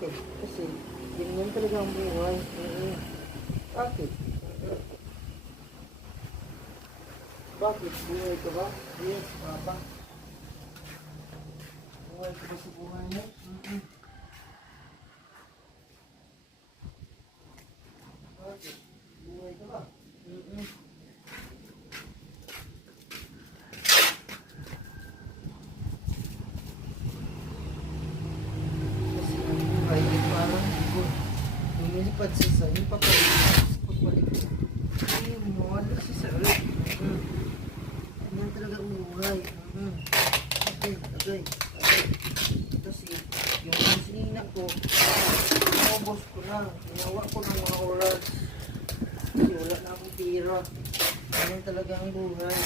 Bakit? Kasi, ganyan talaga ang buhay. Bakit? Bakit? Buhay ka ba? Yes, papa. Buhay ka ba sa buhay mo? Bakit? Buhay ka ba? Kasi ang buhay ay parang lumilipad siya sa iyo, pagbalik mo. Ay, mawala siya sa ulit. Ganyan talaga ang buhay. Tagay. Kasi yung sinina ko, inubos ko na. Ginawa ko ng mga oras. Kasi wala na akong tira. Ganyan talaga ang buhay.